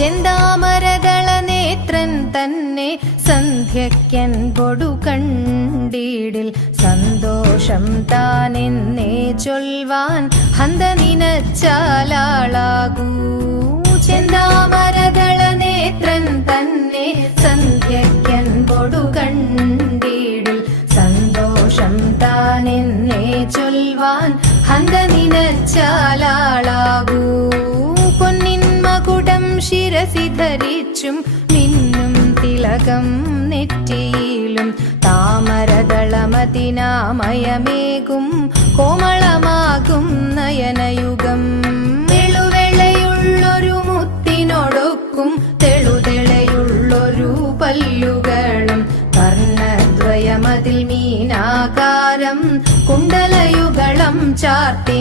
ചെന്താമരദള നേത്രൻ തന്നെ സന്ധ്യയ്ക്കൻ പൊടു കണ്ടീടിൽ സന്തോഷം താനെന്നേ ചൊൽവാൻ ഹന്ത നിനച്ചാലാളാകൂ. ചെന്താമരദള നേത്രൻ തന്നെ സന്ധ്യയ്ക്കൻ പൊടു കണ്ടീടിൽ സന്തോഷം താനെന്നേ ചൊൽവാൻ ഹന്ത നിനച്ചാലാളാകൂ. പൊന്നിൻ മകുടം ശിരസി ധരിച്ചും മിന്നും തിലകം നെറ്റിയിലും താമരദളമതിനാമയമേകും കോമളമാകും നയനയുഗം. വെളുവെളയുള്ളൊരു മുത്തിനൊടുക്കും തെളുതെളയുള്ളൊരു പല്ലുകളും കർണദ്വയമതിൽ മീനാകാരം കുണ്ടലയുഗളം ചാർത്തി